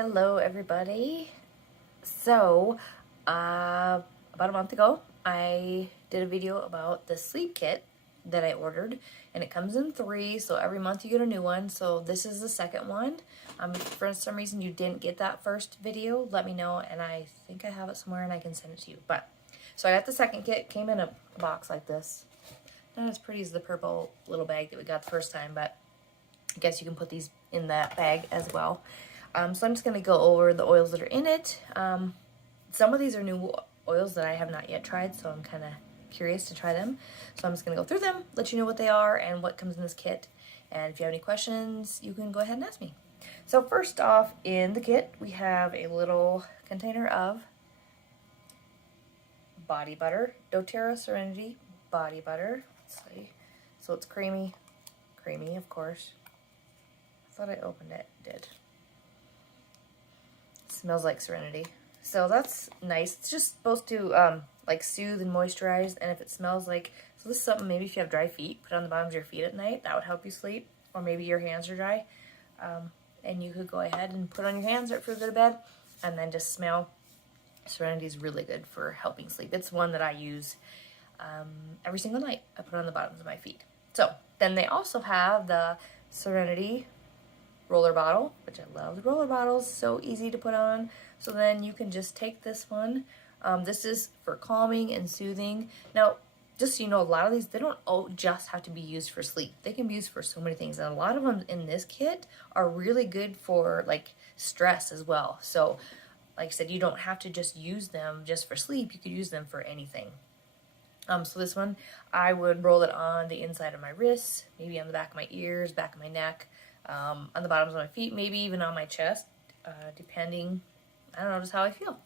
Hello everybody. So about a month ago I did a video about the sleep kit that I ordered, and it comes in 3, so every month you get a new one. So this is the second one. If for some reason you didn't get that first video, let me know, and I think I have it somewhere and I can send it to you. But so I got the second kit. Came in a box like this, not as pretty as the purple little bag that we got the first time, but I guess you can put these in that bag as well. So I'm just going to go over the oils that are in it. Some of these are new oils that I have not yet tried, so I'm kind of curious to try them. So I'm just going to go through them, let you know what they are and what comes in this kit. And if you have any questions, you can go ahead and ask me. So first off, in the kit, we have a little container of body butter, doTerra Serenity body butter. Let's see. So it's creamy, of course. I thought I opened it. Did. Smells like Serenity, so that's nice. It's just supposed to like soothe and moisturize. And if it smells like, so this is something maybe if you have dry feet, put on the bottoms of your feet at night. That would help you sleep. Or maybe your hands are dry, and you could go ahead and put on your hands right before you go to bed, and then just smell. Serenity is really good for helping sleep. It's one that I use every single night. I put it on the bottoms of my feet. So then they also have the Serenity roller bottle, which I love the roller bottles, so easy to put on. So then you can just take this one. This is for calming and soothing. Now, just so you know, a lot of these, they don't just have to be used for sleep. They can be used for so many things, and a lot of them in this kit are really good for like stress as well. So like I said, you don't have to just use them just for sleep. You could use them for anything. So this one, I would roll it on the inside of my wrists, maybe on the back of my ears, back of my neck, on the bottoms of my feet, maybe even on my chest, depending, I don't know, just how I feel.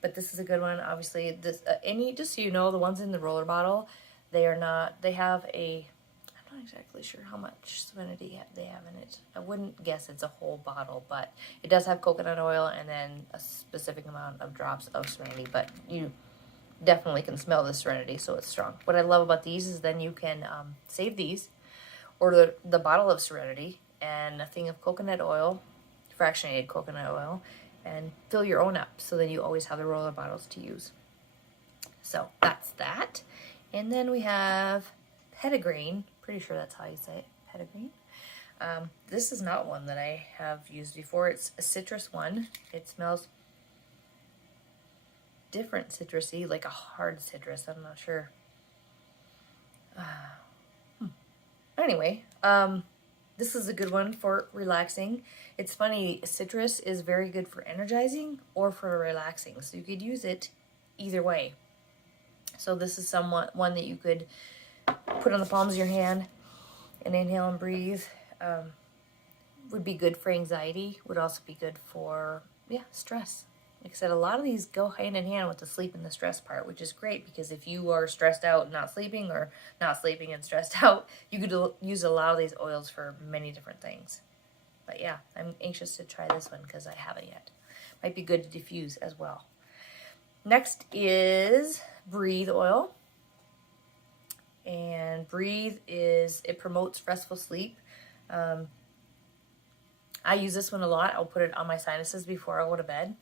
But this is a good one. Obviously, this just so you know, the ones in the roller bottle, they are not, they have a, I'm not exactly sure how much Serenity they have in it. I wouldn't guess it's a whole bottle, but it does have coconut oil and then a specific amount of drops of Serenity. But you definitely can smell the Serenity, so it's strong. What I love about these is then you can save these, order the bottle of Serenity and a thing of coconut oil, fractionated coconut oil, and fill your own up, so then you always have the roller bottles to use. So that's that. And then we have pettigreen. Pretty sure that's how you say it, pettigreen. This is not one that I have used before. It's a citrus one. It smells different citrusy, like a hard citrus. I'm not sure. Anyway, this is a good one for relaxing. It's funny, citrus is very good for energizing or for relaxing, so you could use it either way. So this is one that you could put on the palms of your hand and inhale and breathe. Would be good for anxiety, would also be good for, stress. Like I said, a lot of these go hand in hand with the sleep and the stress part, which is great, because if you are stressed out and not sleeping, or not sleeping and stressed out, you could use a lot of these oils for many different things. But yeah, I'm anxious to try this one because I haven't yet. Might be good to diffuse as well. Next is Breathe oil. And Breathe it promotes restful sleep. I use this one a lot. I'll put it on my sinuses before I go to bed.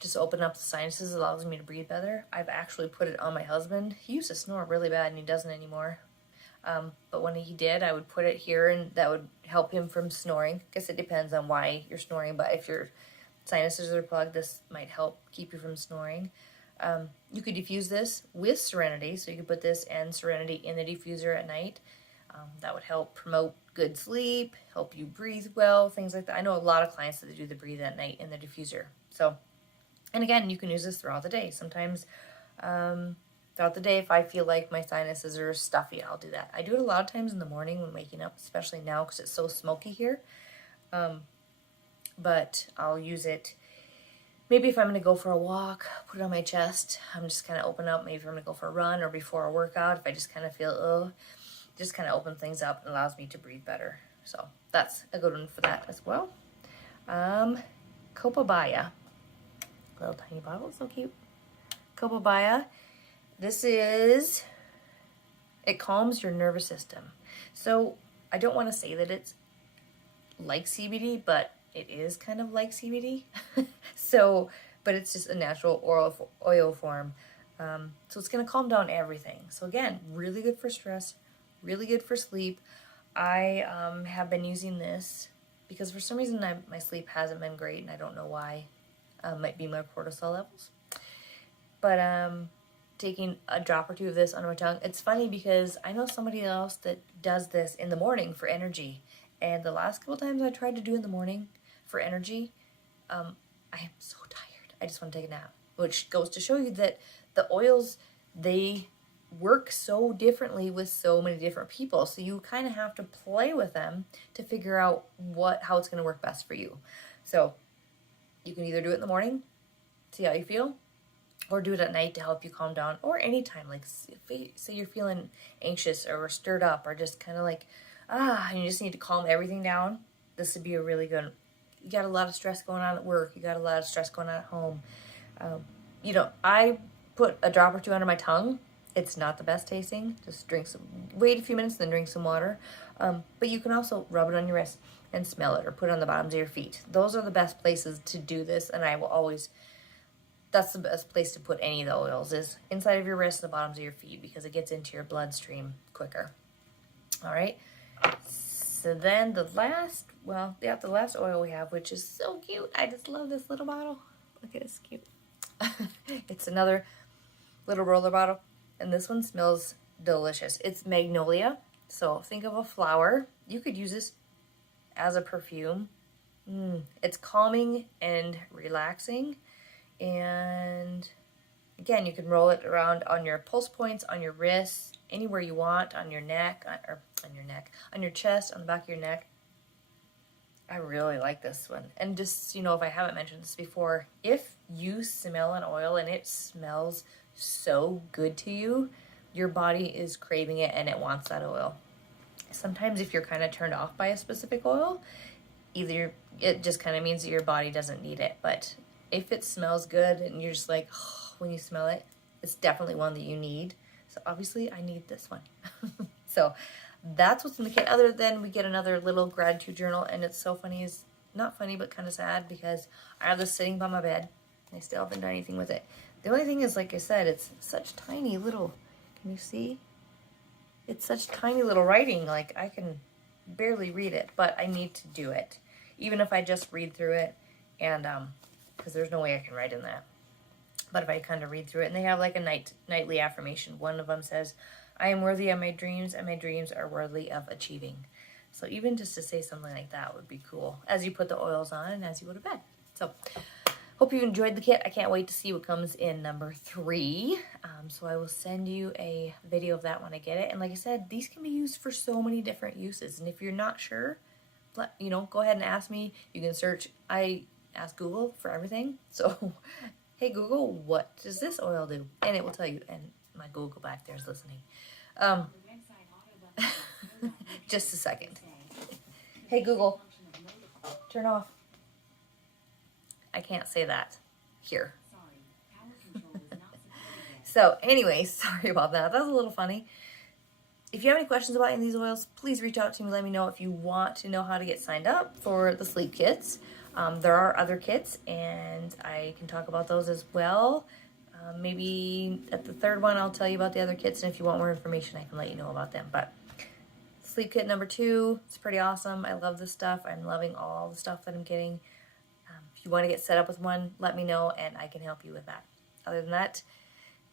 Just open up the sinuses, allows me to breathe better. I've actually put it on my husband. He used to snore really bad and he doesn't anymore. But when he did, I would put it here, and that would help him from snoring. I guess it depends on why you're snoring, but if your sinuses are plugged, this might help keep you from snoring. You could diffuse this with Serenity, so you could put this and Serenity in the diffuser at night. That would help promote good sleep, help you breathe well, things like that. I know a lot of clients that do the breathe at night in the diffuser. So, and again, you can use this throughout the day. Sometimes throughout the day, if I feel like my sinuses are stuffy, I'll do that. I do it a lot of times in the morning when waking up, especially now because it's so smoky here. But I'll use it maybe if I'm going to go for a walk, put it on my chest. I'm just kind of open up. Maybe if I'm going to go for a run or before a workout, if I just kind of feel, just kind of open things up and allows me to breathe better. So that's a good one for that as well. Copabaya. Little tiny bottle, so cute. Copabaya. It calms your nervous system. So I don't want to say that it's like CBD, but it is kind of like CBD. So, but it's just a natural oil form. So it's going to calm down everything. So again, really good for stress, really good for sleep. I have been using this because for some reason my sleep hasn't been great, and I don't know why. Might be my cortisol levels. But taking a drop or two of this under my tongue. It's funny because I know somebody else that does this in the morning for energy. And the last couple times I tried to do in the morning for energy, I am so tired. I just want to take a nap. Which goes to show you that the oils, they work so differently with so many different people. So you kind of have to play with them to figure out how it's going to work best for you. So you can either do it in the morning, see how you feel, or do it at night to help you calm down, or anytime. Like, say you're feeling anxious or stirred up or just kind of like, and you just need to calm everything down. This would be a really good, you got a lot of stress going on at work, you got a lot of stress going on at home. I put a drop or two under my tongue. It's not the best tasting. Just wait a few minutes, then drink some water. But you can also rub it on your wrist and smell it, or put it on the bottoms of your feet. Those are the best places to do this, and I will always, that's the best place to put any of the oils, is inside of your wrist and the bottoms of your feet, because it gets into your bloodstream quicker. All right. So then the last oil we have, which is so cute. I just love this little bottle. Look at it, it's cute. It's another little roller bottle, and this one smells delicious. It's magnolia. So think of a flower. You could use this as a perfume. It's calming and relaxing. And again, you can roll it around on your pulse points, on your wrists, anywhere you want, on your neck, on your chest, on the back of your neck. I really like this one. And just, if I haven't mentioned this before, if you smell an oil and it smells so good to you, your body is craving it and it wants that oil. Sometimes if you're kind of turned off by a specific oil, either it just kind of means that your body doesn't need it. But if it smells good and you're just like, when you smell it, it's definitely one that you need. So obviously I need this one. So that's what's in the kit, other than we get another little gratitude journal. And it's so funny, it's not funny, but kind of sad, because I have this sitting by my bed and I still haven't done anything with it. The only thing is, like I said, it's such tiny little, can you see? It's such tiny little writing, like I can barely read it, but I need to do it. Even if I just read through it, and because there's no way I can write in that. But if I kind of read through it, and they have like a nightly affirmation. One of them says, I am worthy of my dreams, and my dreams are worthy of achieving. So even just to say something like that would be cool, as you put the oils on and as you go to bed. So hope you enjoyed the kit. I can't wait to see what comes in number 3. So I will send you a video of that when I get it. And like I said, these can be used for so many different uses. And if you're not sure, go ahead and ask me. You can search. I ask Google for everything. So, hey Google, what does this oil do? And it will tell you. And my Google back there is listening. Just a second. Hey Google, turn off. I can't say that here. So anyways, sorry about that. That was a little funny. If you have any questions about any of these oils, please reach out to me. Let me know if you want to know how to get signed up for the sleep kits. There are other kits, and I can talk about those as well. Maybe at the 3rd one, I'll tell you about the other kits, and if you want more information, I can let you know about them. But sleep kit number 2, it's pretty awesome. I love this stuff. I'm loving all the stuff that I'm getting. If you want to get set up with one, let me know, and I can help you with that. Other than that,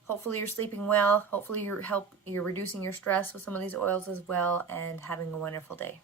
hopefully you're sleeping well. Hopefully you're reducing your stress with some of these oils as well, and having a wonderful day.